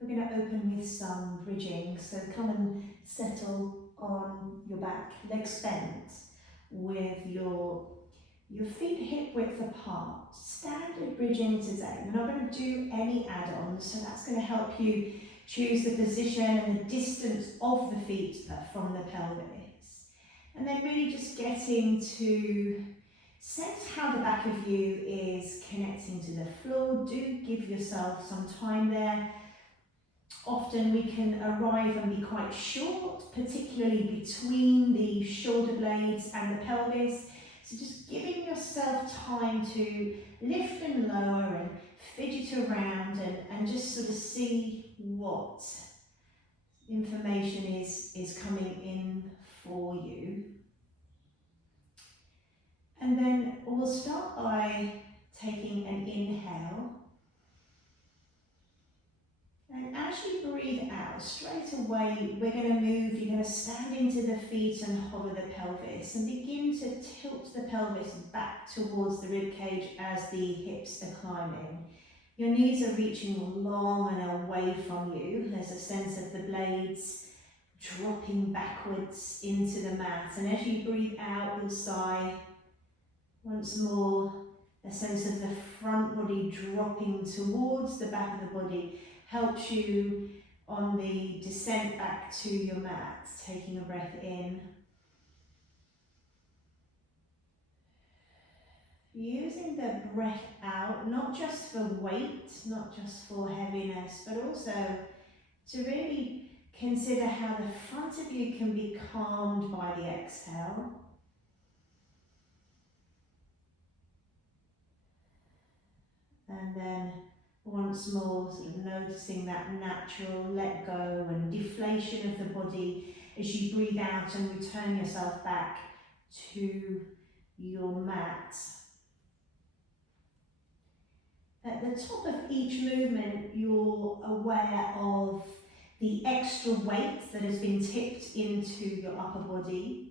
We're going to open with some bridging, so come and settle on your back, legs bent, with your feet hip width apart. Standard bridging today. We're not going to do any add-ons, so that's going to help you choose the position and the distance of the feet from the pelvis. And then really just getting to sense how the back of you is connecting to the floor. Do give yourself some time there. Often we can arrive and be quite short, particularly between the shoulder blades and the pelvis. So just giving yourself time to lift and lower and fidget around and just sort of see what information is coming in for you. And then we'll start by taking an inhale. And as you breathe out, straight away, we're going to move. You're going to stand into the feet and hover the pelvis and begin to tilt the pelvis back towards the rib cage as the hips are climbing. Your knees are reaching long and away from you. There's a sense of the blades dropping backwards into the mat. And as you breathe out, you'll sigh. Once more, a sense of the front body dropping towards the back of the body helps you on the descent back to your mat. Taking a breath in. Using the breath out, not just for weight, not just for heaviness, but also to really consider how the front of you can be calmed by the exhale. And then once more, sort of noticing that natural let go and deflation of the body as you breathe out and return yourself back to your mat. At the top of each movement, you're aware of the extra weight that has been tipped into your upper body.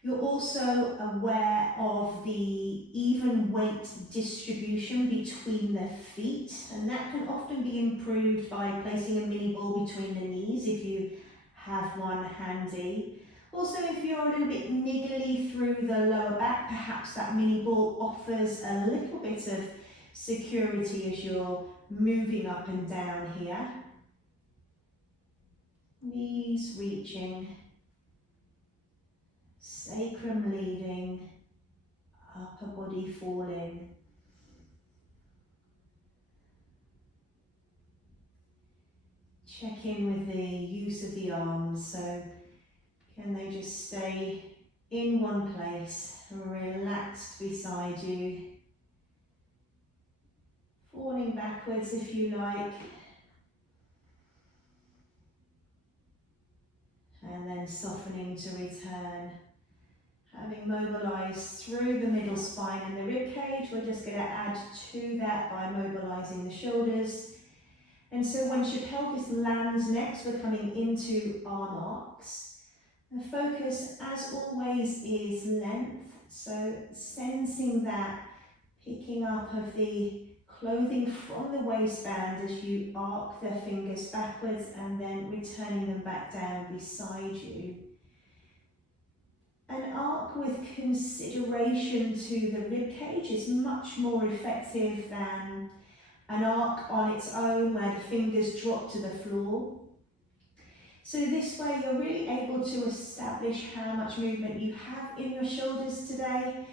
You're also aware of the even weight distribution between the feet, and that can often be improved by placing a mini ball between the knees if you have one handy. Also, if you're a little bit niggly through the lower back, perhaps that mini ball offers a little bit of security as you're moving up and down here. Knees reaching. Sacrum leading, upper body falling. Check in with the use of the arms, so can they just stay in one place, relaxed beside you, falling backwards if you like, and then softening to return. Having mobilised through the middle spine and the rib cage, we're just going to add to that by mobilising the shoulders. And so once your pelvis lands next, we're coming into arm arcs. The focus, as always, is length. So sensing that picking up of the clothing from the waistband as you arc the fingers backwards and then returning them back down beside you. An arc with consideration to the rib cage is much more effective than an arc on its own where the fingers drop to the floor. So this way you're really able to establish how much movement you have in your shoulders today.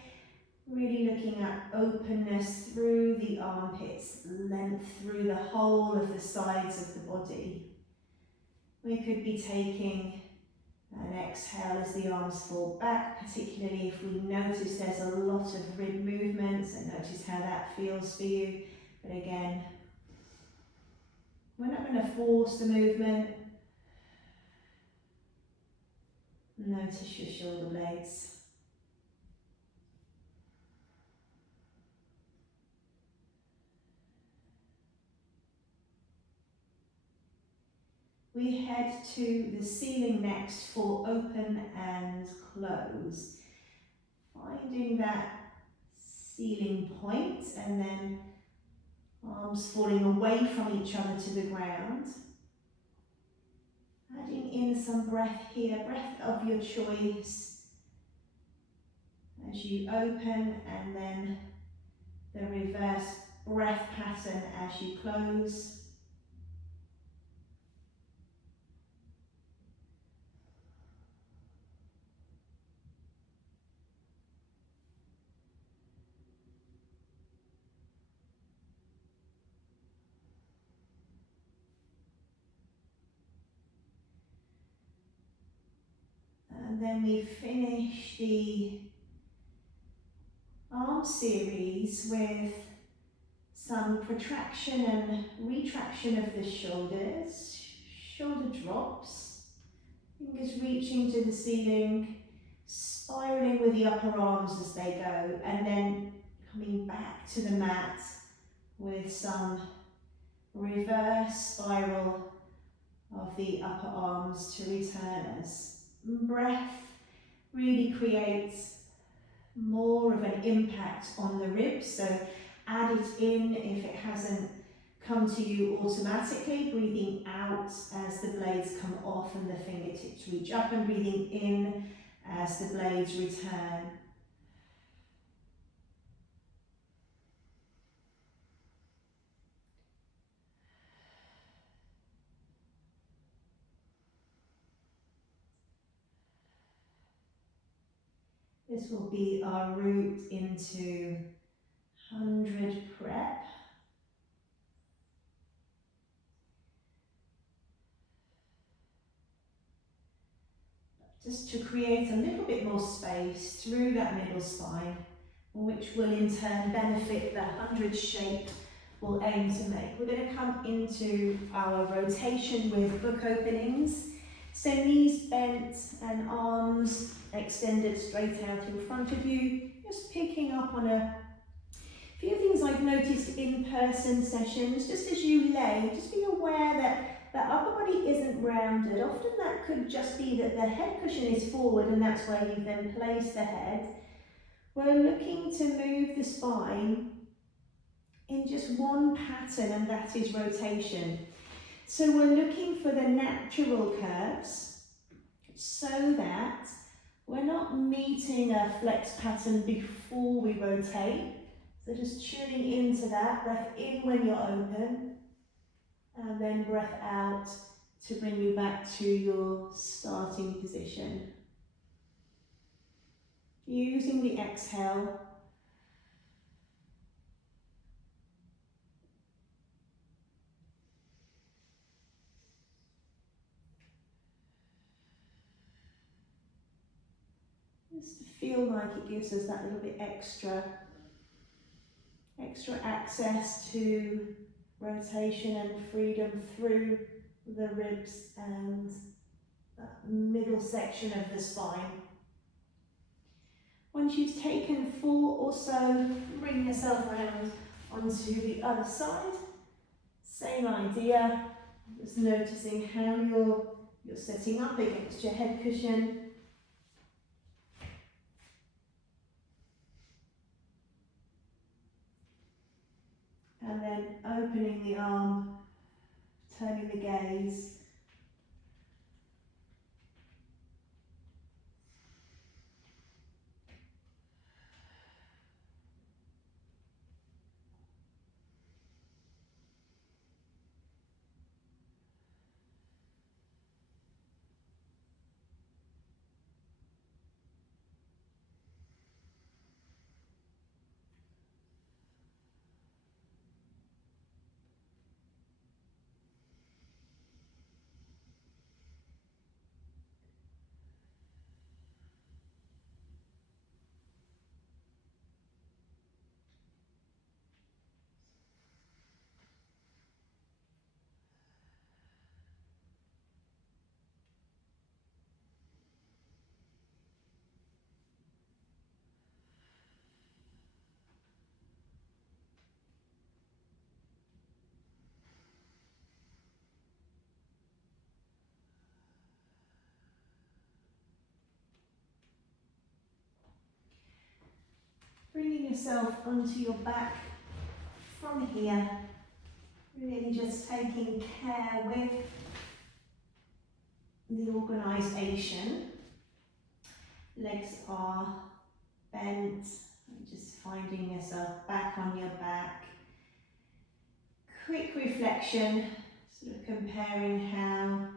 Really looking at openness through the armpits, length through the whole of the sides of the body. We could be taking an exhale as the arms fall back, particularly if we notice there's a lot of rib movements, and notice how that feels for you. But again, we're not going to force the movement. Notice your shoulder blades. We head to the ceiling next for open and close. Finding that ceiling point and then arms falling away from each other to the ground. Adding in some breath here, breath of your choice as you open, and then the reverse breath pattern as you close. And then we finish the arm series with some protraction and retraction of the shoulders, shoulder drops, fingers reaching to the ceiling, spiraling with the upper arms as they go, and then coming back to the mat with some reverse spiral of the upper arms to return as breath really creates more of an impact on the ribs. So add it in if it hasn't come to you automatically, breathing out as the blades come off and the fingertips reach up, and breathing in as the blades return. This will be our route into 100 prep. Just to create a little bit more space through that middle spine, which will in turn benefit the 100 shape we'll aim to make. We're going to come into our rotation with book openings. So knees bent and arms extended straight out in front of you. Just picking up on a few things I've noticed in person sessions. Just as you lay, just be aware that the upper body isn't rounded. Often that could just be that the head cushion is forward and that's where you then place the head. We're looking to move the spine in just one pattern, and that is rotation. So we're looking for the natural curves so that we're not meeting a flex pattern before we rotate. So just tuning into that, breath in when you're open, and then breath out to bring you back to your starting position. Using the exhale. Just to feel like it gives us that little bit extra access to rotation and freedom through the ribs and that middle section of the spine. Once you've taken 4 or so, bring yourself around onto the other side. Same idea, just noticing how you're setting up against your head cushion. And then opening the arm, turning the gaze. Bringing yourself onto your back from here, really just taking care with the organisation. Legs are bent, just finding yourself back on your back. Quick reflection, sort of comparing how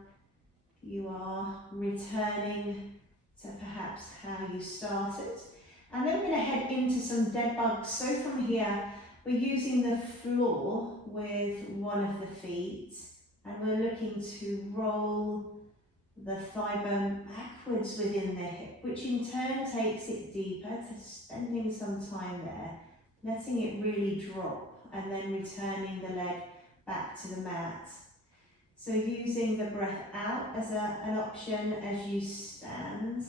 you are returning to perhaps how you started. And then we're going to head into some dead bugs. So from here, we're using the floor with one of the feet, and we're looking to roll the thigh bone backwards within the hip, which in turn takes it deeper, to spending some time there, letting it really drop, and then returning the leg back to the mat. So using the breath out as an option as you stand.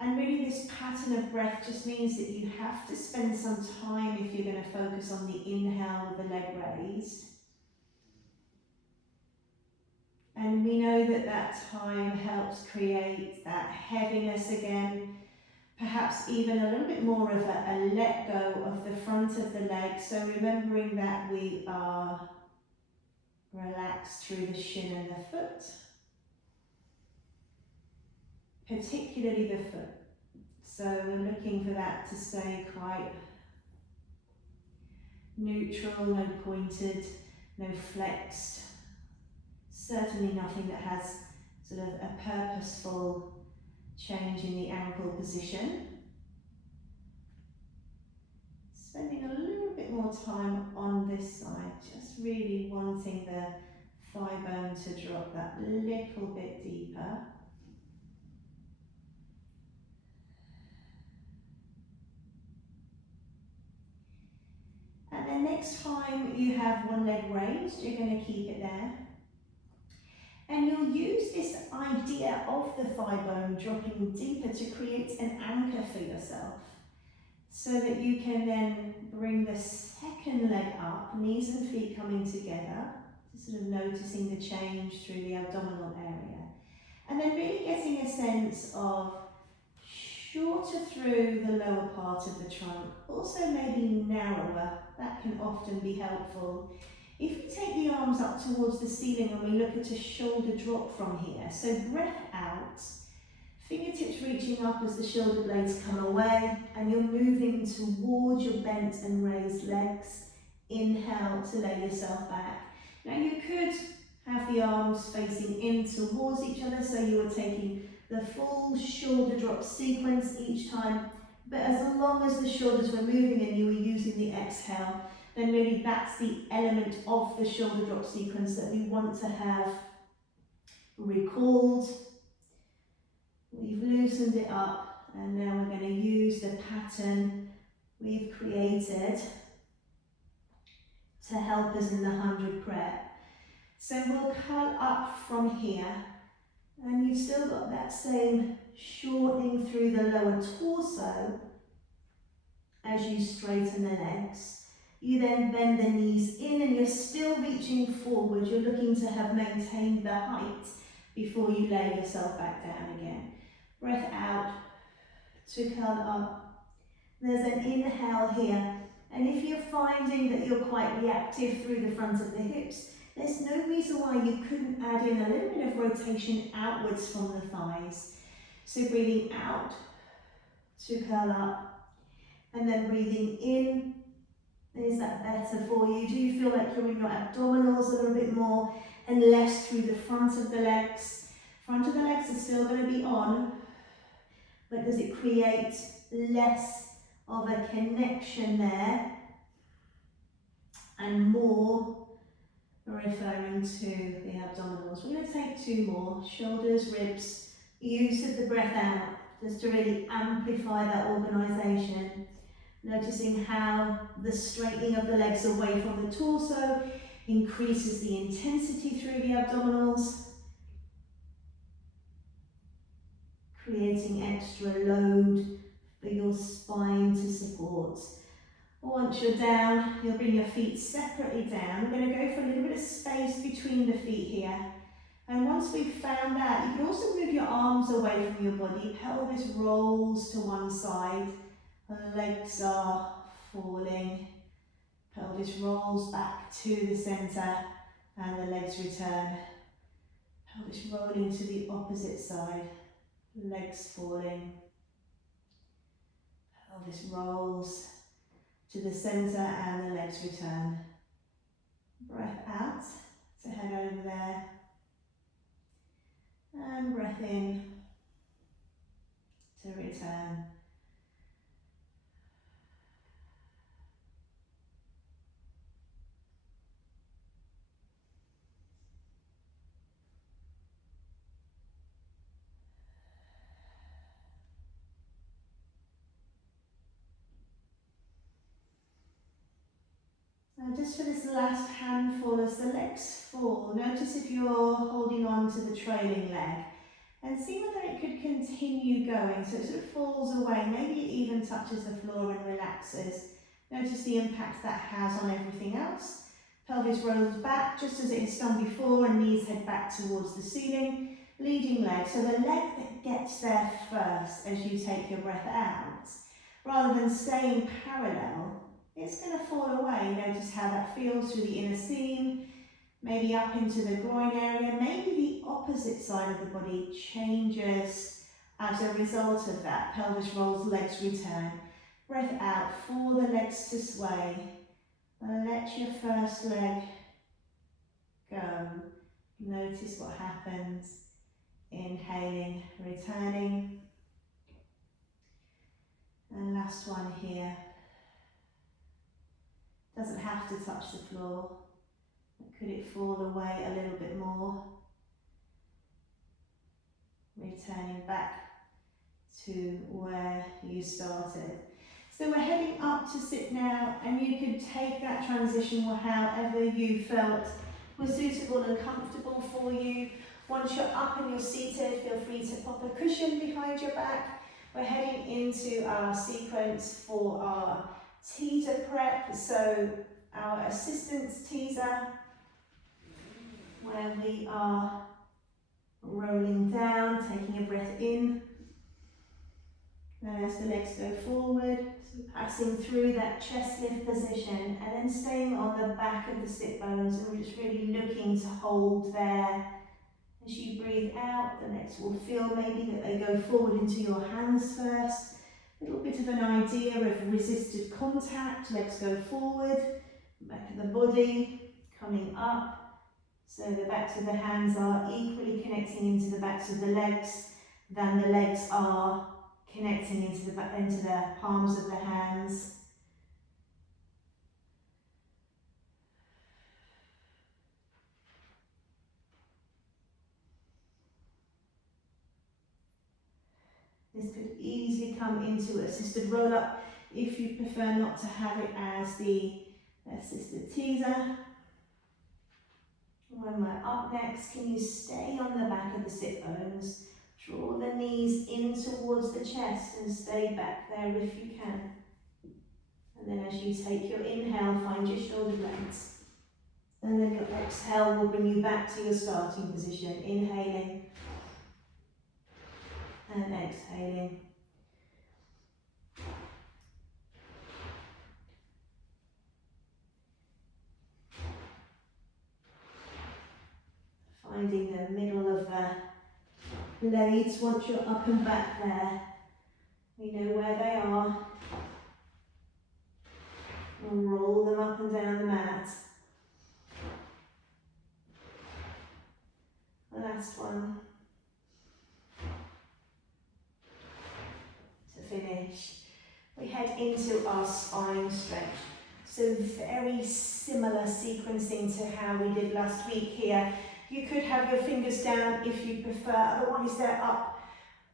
And really this pattern of breath just means that you have to spend some time if you're going to focus on the inhale with the leg raised. And we know that that time helps create that heaviness again, perhaps even a little bit more of a let go of the front of the leg. So remembering that we are relaxed through the shin and the foot, particularly the foot. So we're looking for that to stay quite neutral, no pointed, no flexed. Certainly nothing that has sort of a purposeful change in the ankle position. Spending a little bit more time on this side, just really wanting the thigh bone to drop that little bit deeper. And then next time you have one leg raised, you're going to keep it there. And you'll use this idea of the thigh bone dropping deeper to create an anchor for yourself, so that you can then bring the second leg up, knees and feet coming together, sort of noticing the change through the abdominal area. And then really getting a sense of shorter through the lower part of the trunk, also maybe narrower. That can often be helpful. If you take the arms up towards the ceiling and we look at a shoulder drop from here, so breath out, fingertips reaching up as the shoulder blades come away, and you're moving towards your bent and raised legs. Inhale to lay yourself back. Now you could have the arms facing in towards each other, so you are taking the full shoulder drop sequence each time, but as long as the shoulders were moving and you were using the exhale, then really that's the element of the shoulder drop sequence that we want to have recalled. We've loosened it up, and now we're going to use the pattern we've created to help us in the 100 prep. So we'll curl up from here, and you've still got that same shortening through the lower torso as you straighten the legs. You then bend the knees in, and you're still reaching forward. You're looking to have maintained the height before you lay yourself back down again. Breath out to curl up. There's an inhale here, and if you're finding that you're quite reactive through the front of the hips, there's no reason why you couldn't add in a little bit of rotation outwards from the thighs. So breathing out to curl up, and then breathing in. Is that better for you? Do you feel like you're in your abdominals a little bit more and less through the front of the legs? Front of the legs are still going to be on, but does it create less of a connection there and more referring to the abdominals? We're going to take two more, shoulders, ribs, use of the breath out, just to really amplify that organisation. Noticing how the straightening of the legs away from the torso increases the intensity through the abdominals, creating extra load for your spine to support. Once you're down, you'll bring your feet separately down. We're going to go for a little bit of space between the feet here. And once we've found that, you can also move your arms away from your body. Pelvis rolls to one side. Legs are falling, pelvis rolls back to the centre, and the legs return. Pelvis rolling to the opposite side, legs falling. Pelvis rolls to the centre and the legs return. Breath out to head over there. And breath in to return. Now just for this last handful, as the legs fall, notice if you're holding on to the trailing leg and see whether it could continue going, so it sort of falls away, maybe it even touches the floor and relaxes. Notice the impact that has on everything else. Pelvis rolls back just as it has done before and knees head back towards the ceiling. Leading leg, so the leg that gets there first as you take your breath out, rather than staying parallel, it's going to fall away. Notice how that feels through the inner seam, maybe up into the groin area, maybe the opposite side of the body changes as a result of that. Pelvis rolls, legs return. Breath out for the legs to sway. Let your first leg go. Notice what happens. Inhaling, returning. And last one here. Doesn't have to touch the floor. Could it fall away a little bit more? Returning back to where you started. So we're heading up to sit now, and you can take that transition however you felt was suitable and comfortable for you. Once you're up and you're seated, feel free to pop a cushion behind your back. We're heading into our sequence for our teaser prep, so our assistance teaser, where we are rolling down, taking a breath in, and as the legs go forward, so passing through that chest lift position, and then staying on the back of the sit bones, and we're just really looking to hold there. As you breathe out, the legs will feel maybe that they go forward into your hands first. A little bit of an idea of resisted contact, legs go forward, back of the body, coming up. So the backs of the hands are equally connecting into the backs of the legs, then the legs are connecting into the palms of the hands. This could easily come into assisted roll-up if you prefer not to have it as the assisted teaser. When we're up next, can you stay on the back of the sit bones? Draw the knees in towards the chest and stay back there if you can. And then as you take your inhale, find your shoulder blades. And then your exhale will bring you back to your starting position. Inhaling and exhaling. Finding the middle of the blades once you're up and back there. We know where they are. And roll them up and down the mat. The last one. To finish, we head into our spine stretch. So very similar sequencing to how we did last week here. You could have your fingers down if you prefer, otherwise they're up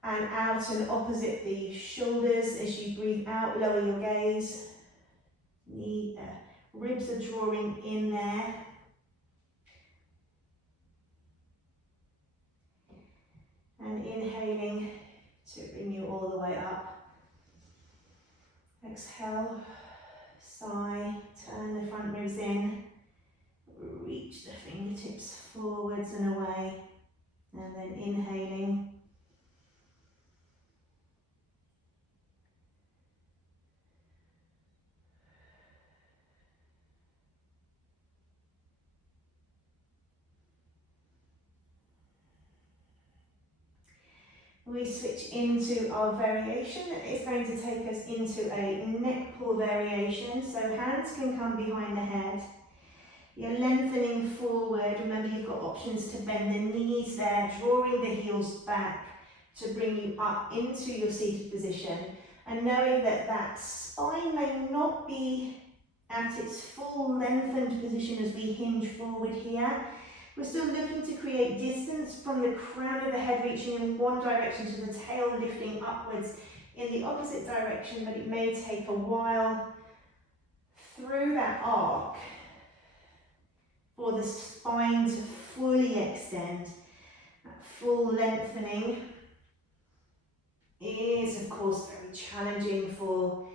and out and opposite the shoulders. As you breathe out, lower your gaze. Ribs are drawing in there. And inhaling to bring you all the way up. Exhale, sigh, turn the front ribs in. Reach the fingertips forwards and away. And then inhaling. we switch into our variation. It's going to take us into a neck pull variation. So hands can come behind the head. You're lengthening forward. Remember, you've got options to bend the knees there, drawing the heels back to bring you up into your seated position. And knowing that that spine may not be at its full lengthened position as we hinge forward here. We're still looking to create distance from the crown of the head reaching in one direction to the tail lifting upwards in the opposite direction, but it may take a while through that arc for the spine to fully extend. That full lengthening is, of course, very challenging for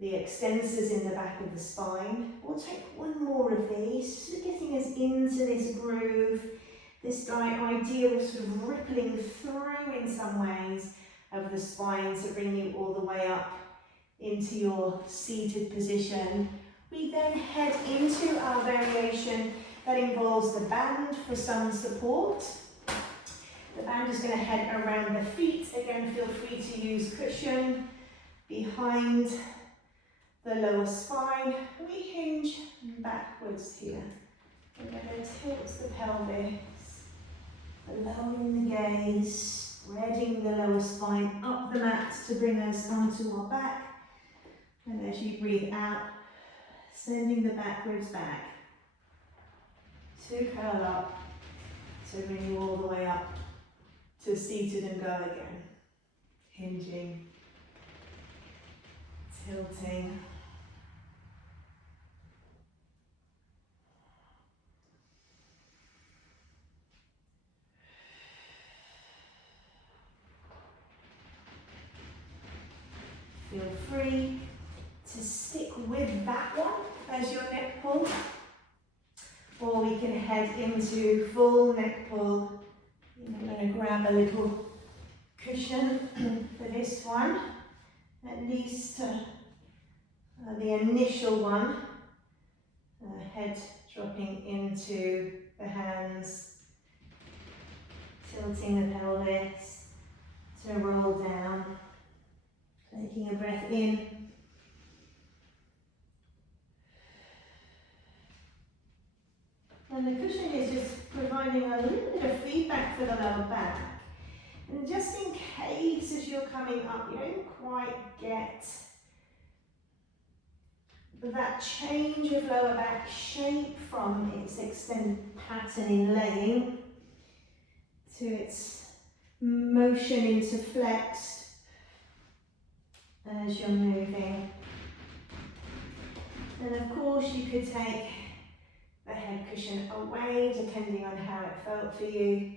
the extensors in the back of the spine. We'll take one more of these, so getting us into this groove, this idea of sort of rippling through in some ways of the spine to bring you all the way up into your seated position. We then head into our variation that involves the band for some support. The band is going to head around the feet. Again, feel free to use cushion behind the lower spine. We hinge backwards here. We're going to tilt the pelvis, lowering the gaze, spreading the lower spine up the mat to bring us onto our back. And as you breathe out, sending the back ribs back to curl up, to bring you all the way up to seated and go again. Hinging, tilting. Feel free to stick with that one as your neck pull, or we can head into full neck pull. I'm going to grab a little cushion for this one, at least the initial one. Head dropping into the hands, tilting the pelvis to roll down, taking a breath in. And the cushion is just providing a little bit of feedback for the lower back. And just in case as you're coming up, you don't quite get that change of lower back shape from its extended pattern in laying to its motion into flexed as you're moving. And of course you could take the head cushion away depending on how it felt for you.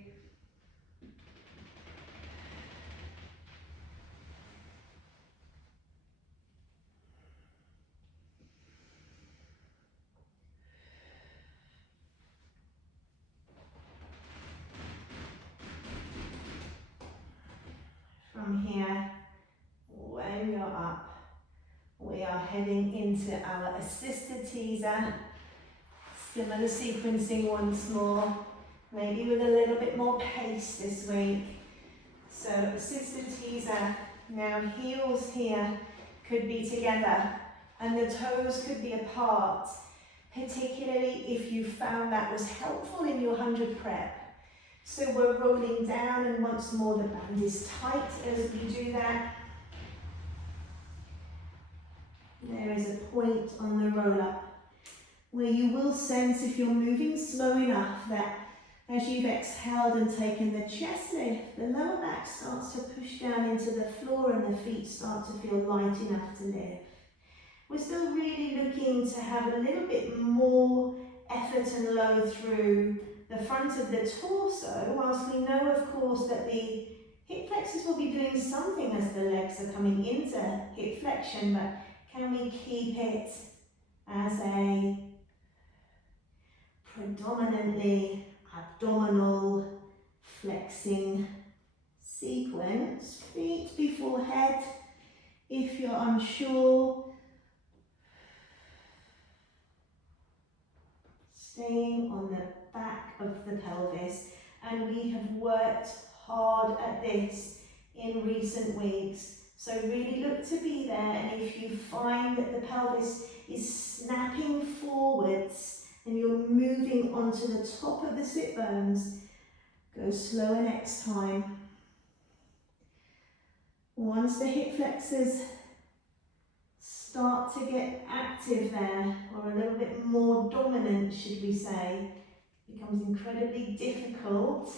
From here, when you're up, we are heading into our assisted teaser. Similar sequencing once more, maybe with a little bit more pace this week. So assisted teaser, now heels here could be together and the toes could be apart, particularly if you found that was helpful in your 100 prep. So we're rolling down and once more the band is tight as we do that. There is a point on the roll up where you will sense, if you're moving slow enough, that as you've exhaled and taken the chest lift, the lower back starts to push down into the floor and the feet start to feel light enough to lift. We're still really looking to have a little bit more effort and load through the front of the torso, whilst we know, of course, that the hip flexors will be doing something as the legs are coming into hip flexion, but can we keep it as a predominantly abdominal flexing sequence? Feet before head. If you're unsure, staying on the back of the pelvis, and we have worked hard at this in recent weeks. So really look to be there, and if you find that the pelvis is snapping forwards and you're moving onto the top of the sit bones, go slower next time. Once the hip flexors start to get active there, or a little bit more dominant, should we say, it becomes incredibly difficult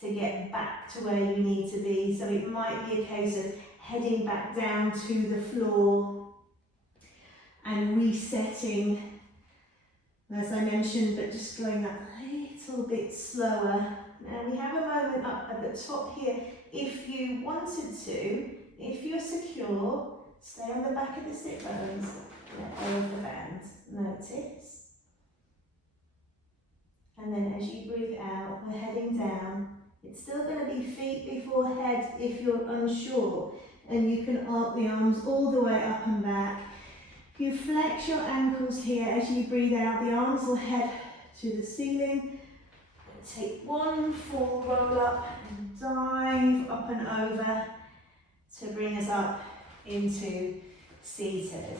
to get back to where you need to be. So it might be a case of heading back down to the floor and resetting, as I mentioned, but just going that little bit slower. Now we have a moment up at the top here. If you wanted to, if you're secure, stay on the back of the sit bones, let go of the band. Notice. And then as you breathe out, we're heading down. It's still going to be feet before head if you're unsure, and you can arc the arms all the way up and back. You flex your ankles here as you breathe out. The arms will head to the ceiling. Take one full roll up and dive up and over to bring us up into seated.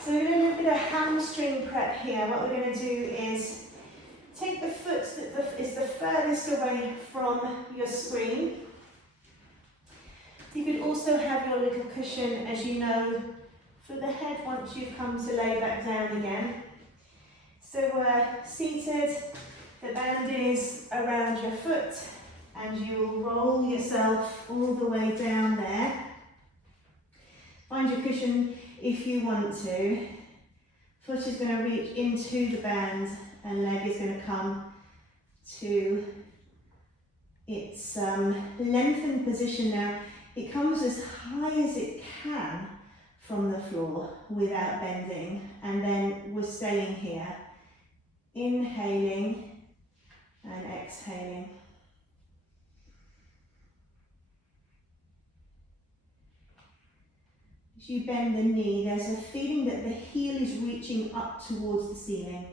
So we're going to do a bit of hamstring prep here. What we're going to do is take the foot that is the furthest away from your screen. You could also have your little cushion, as you know, for the head once you've come to lay back down again. So we're seated, the band is around your foot, and you will roll yourself all the way down there. Find your cushion if you want to. Foot is going to reach into the band, and leg is going to come to its lengthened position now. It comes as high as it can from the floor without bending, and then we're staying here, inhaling and exhaling. As you bend the knee, there's a feeling that the heel is reaching up towards the ceiling.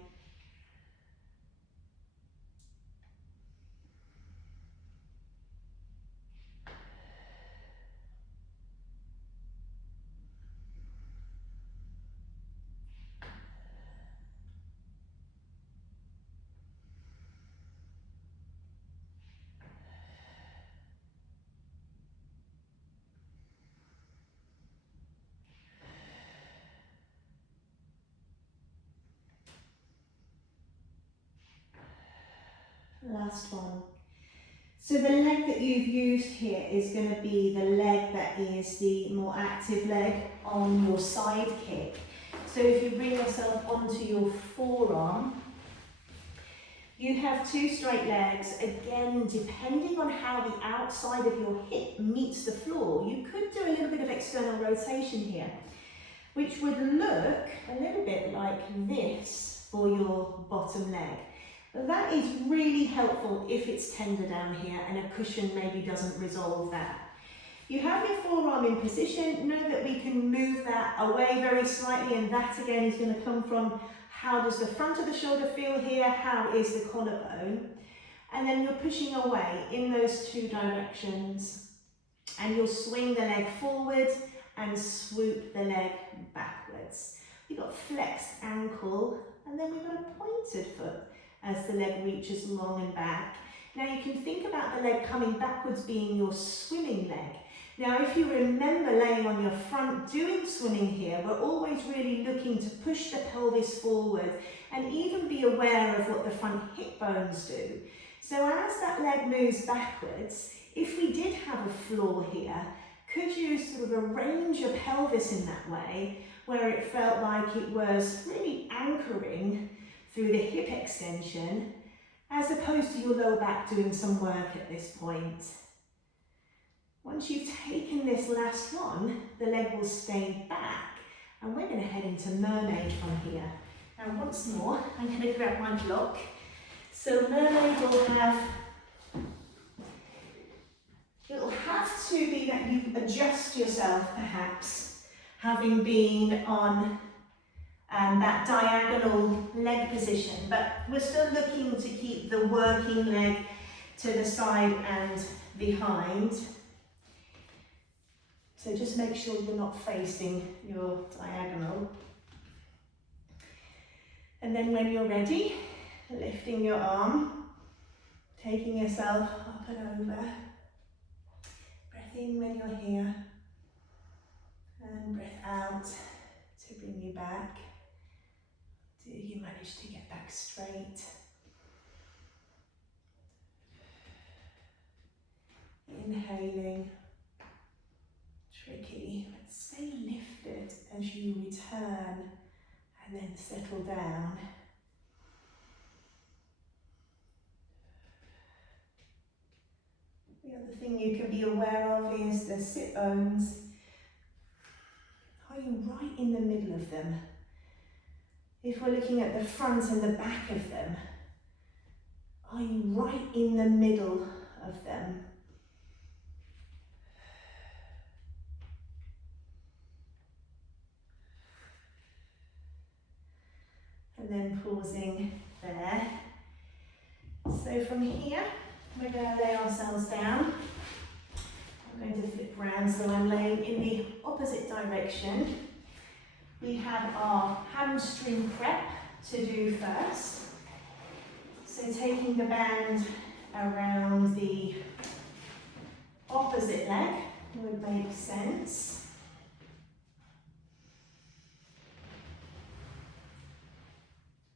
Last one. So the leg that you've used here is going to be the leg that is the more active leg on your side kick. So if you bring yourself onto your forearm, you have two straight legs. Again, depending on how the outside of your hip meets the floor, you could do a little bit of external rotation here, which would look a little bit like this for your bottom leg. That is really helpful if it's tender down here and a cushion maybe doesn't resolve that. You have your forearm in position. Know that we can move that away very slightly, and that again is going to come from how does the front of the shoulder feel here, how is the collarbone, and then you're pushing away in those two directions, and you'll swing the leg forward and swoop the leg backwards. We've got flexed ankle, and then we've got a pointed foot as the leg reaches long and back. Now you can think about the leg coming backwards being your swimming leg. Now if you remember laying on your front doing swimming here, we're always really looking to push the pelvis forward and even be aware of what the front hip bones do. So as that leg moves backwards, if we did have a floor here, could you sort of arrange your pelvis in that way where it felt like it was really anchoring through the hip extension, as opposed to your lower back doing some work at this point. Once you've taken this last one, the leg will stay back, and we're going to head into Mermaid from here. Now once more, I'm going to grab my block. So Mermaid will have, it'll have to be that you adjust yourself perhaps, having been on that diagonal leg position, but we're still looking to keep the working leg to the side and behind. So just make sure you're not facing your diagonal. And then when you're ready, lifting your arm, taking yourself up and over. Breath in when you're here, and breath out to bring you back. Do you manage to get back straight? Inhaling, tricky, but stay lifted as you return and then settle down. The other thing you can be aware of is the sit bones. Are you right in the middle of them? If we're looking at the front and the back of them, are you right in the middle of them? And then pausing there. So from here, we're going to lay ourselves down. I'm going to flip round so I'm laying in the opposite direction. We have our hamstring prep to do first. So taking the band around the opposite leg would make sense.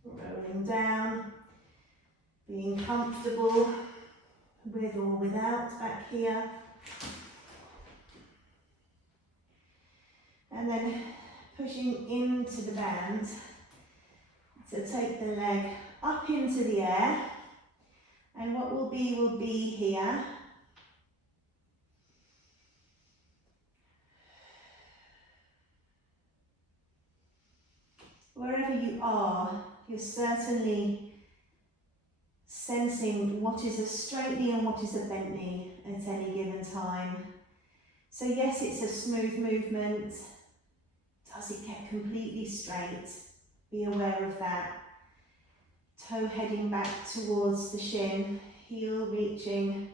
Rolling down, being comfortable with or without back here. And then pushing into the band to take the leg up into the air. And what will be here. Wherever you are, you're certainly sensing what is a straight knee and what is a bent knee at any given time. So yes, it's a smooth movement. Does it get completely straight? Be aware of that. Toe heading back towards the shin, heel reaching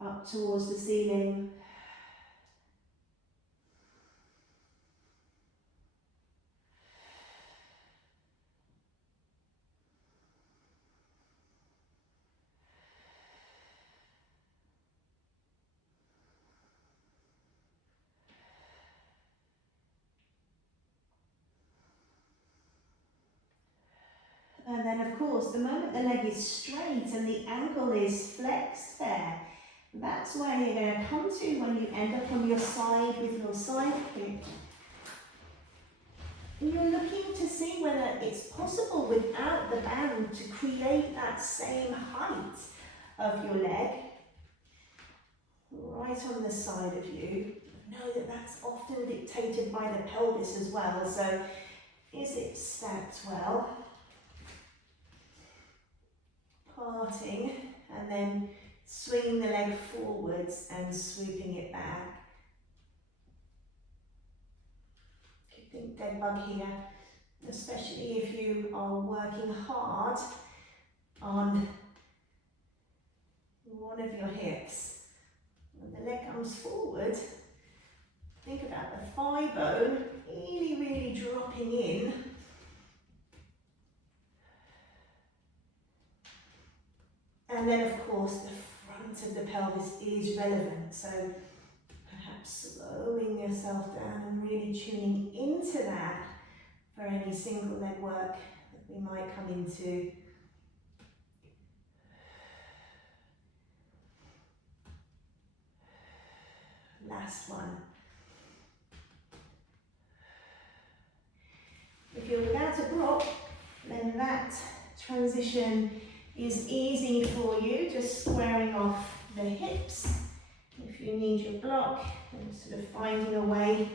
up towards the ceiling. And then of course, the moment the leg is straight and the ankle is flexed there, that's where you're going to come to when you end up on your side with your side kick. And you're looking to see whether it's possible without the band to create that same height of your leg right on the side of you. Know that that's often dictated by the pelvis as well. So is it stacked well? Parting and then swinging the leg forwards and swooping it back. Think dead bug here, especially if you are working hard on one of your hips. When the leg comes forward, think about the thigh bone really dropping in. And then of course the front of the pelvis is relevant, so perhaps slowing yourself down and really tuning into that for any single leg work that we might come into. Last one. If you're without a block, then that transition is easy for you, just squaring off the hips. If you need your block, and sort of finding a way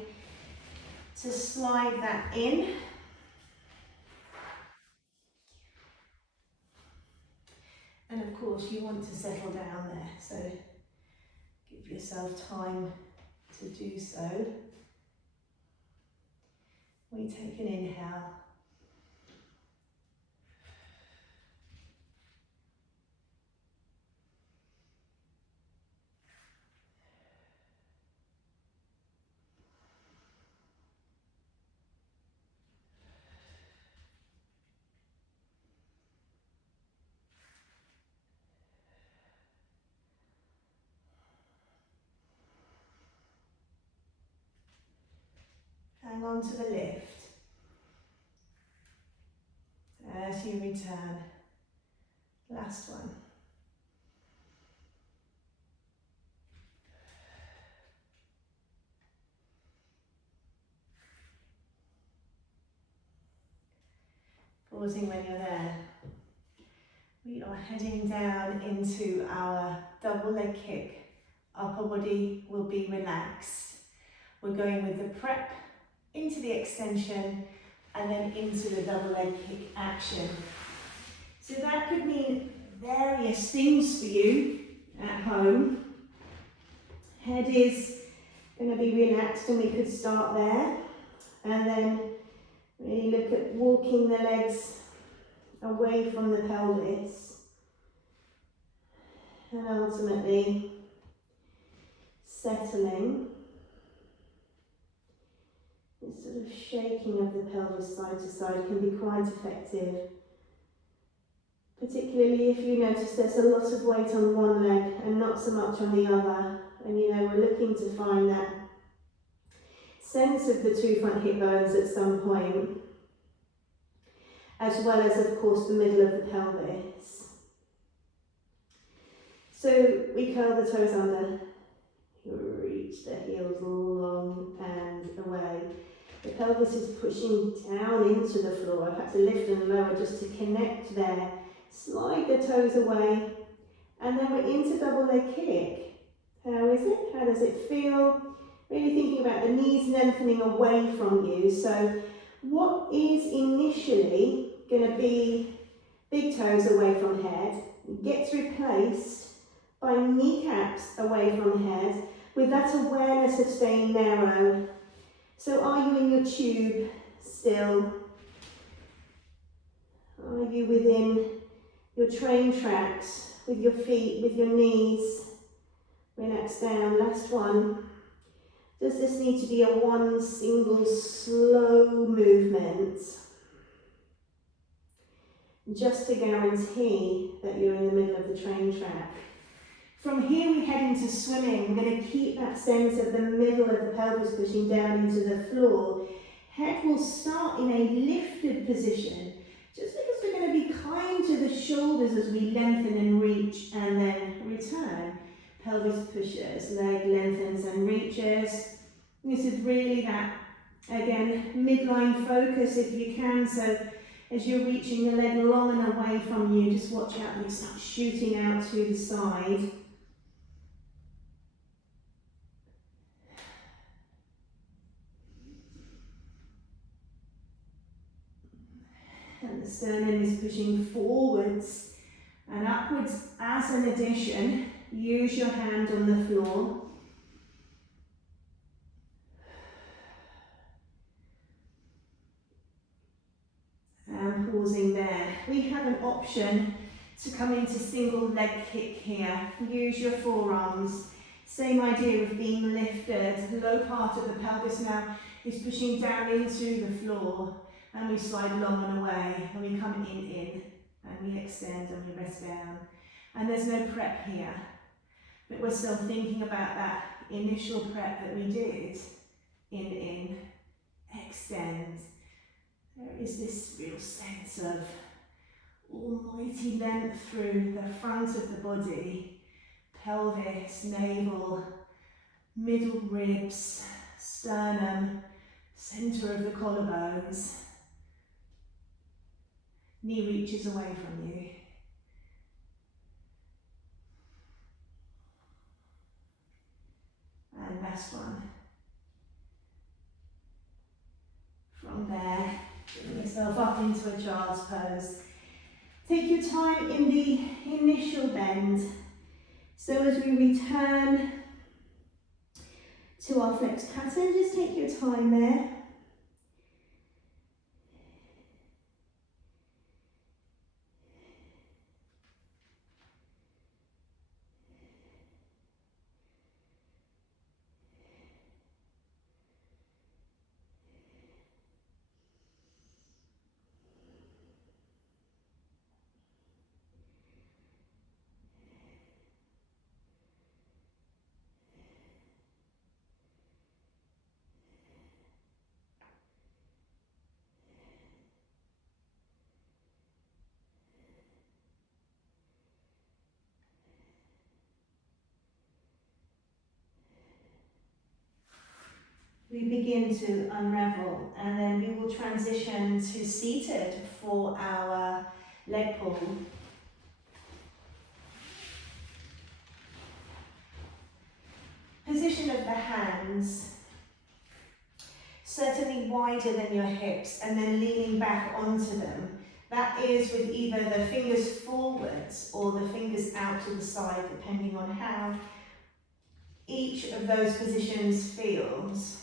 to slide that in. And of course, you want to settle down there, so give yourself time to do so. We take an inhale. Hang on to the lift as you return. Last one. Pausing when you're there. We are heading down into our double leg kick. Upper body will be relaxed. We're going with the prep into the extension and then into the double leg kick action. So that could mean various things for you at home. Head is going to be relaxed and we could start there. And then really look at walking the legs away from the pelvis. And ultimately settling. This sort of shaking of the pelvis side to side can be quite effective. Particularly if you notice there's a lot of weight on one leg and not so much on the other. And you know, we're looking to find that sense of the two front hip bones at some point, as well as, of course, the middle of the pelvis. So we curl the toes under, reach the heels long and away. The pelvis is pushing down into the floor. I've had to lift and lower just to connect there. Slide the toes away, and then we're into double leg kick. How is it? How does it feel? Really thinking about the knees lengthening away from you. So what is initially going to be big toes away from head gets replaced by kneecaps away from head with that awareness of staying narrow. So are you in your tube still? Are you within your train tracks with your feet, with your knees? Relax down. Last one. Does this need to be a one single slow movement? Just to guarantee that you're in the middle of the train track. From here we head into swimming. We're going to keep that sense of the middle of the pelvis pushing down into the floor. Head will start in a lifted position, just because we're going to be kind to the shoulders as we lengthen and reach and then return. Pelvis pushes, leg lengthens and reaches. This is really that, again, midline focus if you can. So as you're reaching the leg long and away from you, just watch out that it's not shooting out to the side. And the sternum is pushing forwards and upwards as an addition. Use your hand on the floor. And pausing there. We have an option to come into single leg kick here. Use your forearms. Same idea of being lifted. Low part of the pelvis now is pushing down into the floor. And we slide long and away. And we come in. And we extend and we rest down. And there's no prep here. But we're still thinking about that initial prep that we did. In, extend. There is this real sense of almighty length through the front of the body, pelvis, navel, middle ribs, sternum, center of the collarbones. Knee reaches away from you. And last one. From there, bring yourself up into a child's pose. Take your time in the initial bend. So as we return to our flex pattern, just take your time there. we begin to unravel, and then we will transition to seated for our leg pull. Position of the hands, certainly wider than your hips, and then leaning back onto them. That is with either the fingers forwards or the fingers out to the side, depending on how each of those positions feels.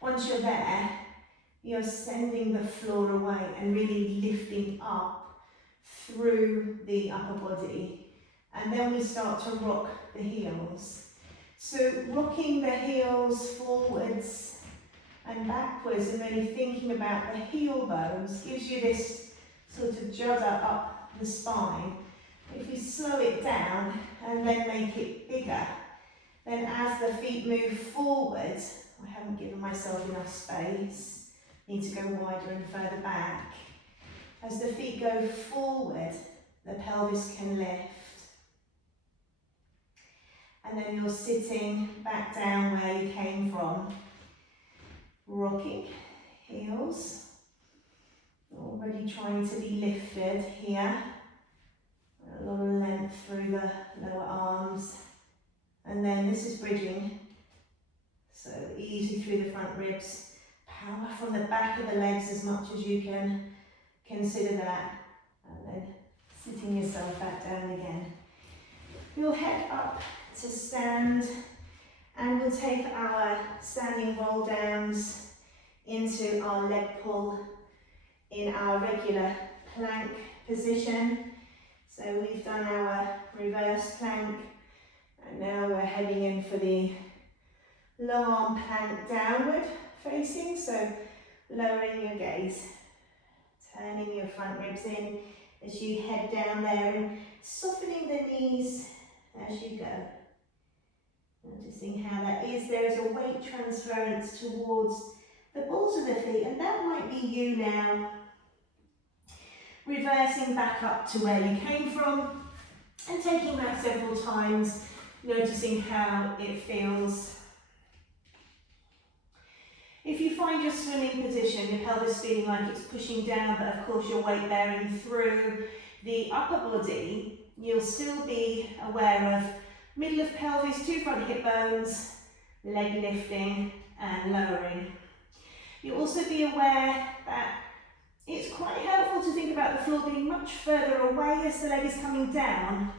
Once you're there, you're sending the floor away and really lifting up through the upper body. And then we start to rock the heels. So rocking the heels forwards and backwards and really thinking about the heel bones gives you this sort of judder up the spine. If you slow it down and then make it bigger, then as the feet move forward, I haven't given myself enough space, need to go wider and further back. As the feet go forward, the pelvis can lift. And then you're sitting back down where you came from. Rocking heels. Already trying to be lifted here. A lot of length through the lower arms. And then this is bridging. So easy through the front ribs. Power from the back of the legs as much as you can. Consider that. And then sitting yourself back down again. We'll head up to stand, and we'll take our standing roll downs into our leg pull in our regular plank position. So we've done our reverse plank, and now we're heading in for the long arm plank downward facing. So lowering your gaze, turning your front ribs in as you head down there and softening the knees as you go. Noticing how that is. There is a weight transference towards the balls of the feet, and that might be you now reversing back up to where you came from and taking that several times, noticing how it feels. If you find your swimming position, your pelvis feeling like it's pushing down, but of course your weight bearing through the upper body, you'll still be aware of middle of pelvis, two front hip bones, leg lifting and lowering. You'll also be aware that it's quite helpful to think about the floor being much further away as the leg is coming down.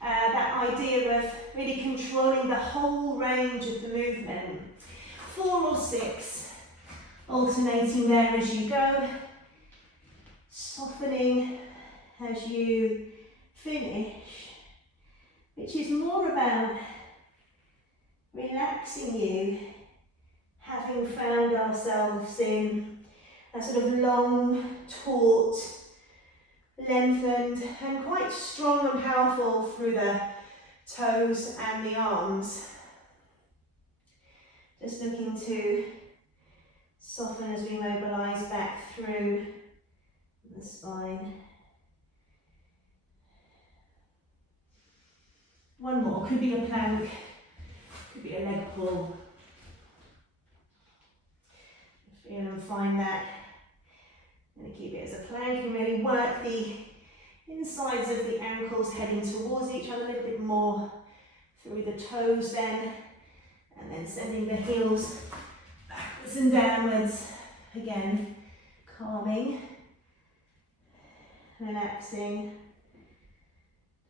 That idea of really controlling the whole range of the movement. 4 or 6, alternating there as you go, softening as you finish, which is more about relaxing you, having found ourselves in a sort of long, taut, lengthened and quite strong and powerful through the toes and the arms. Just looking to soften as we mobilise back through the spine. One more, could be a plank, could be a leg pull. Feel and find that. I'm going to keep it as a plank and really work the insides of the ankles heading towards each other a little bit more through the toes then. And then sending the heels backwards and downwards. Again, calming, relaxing,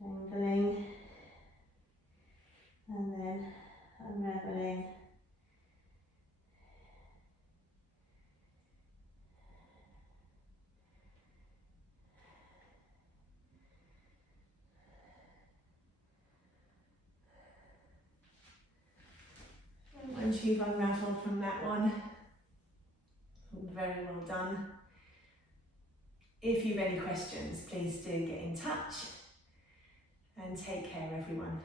dangling, and then unraveling. Once you've unravelled from that one, very well done. If you've any questions, please do get in touch, and take care everyone.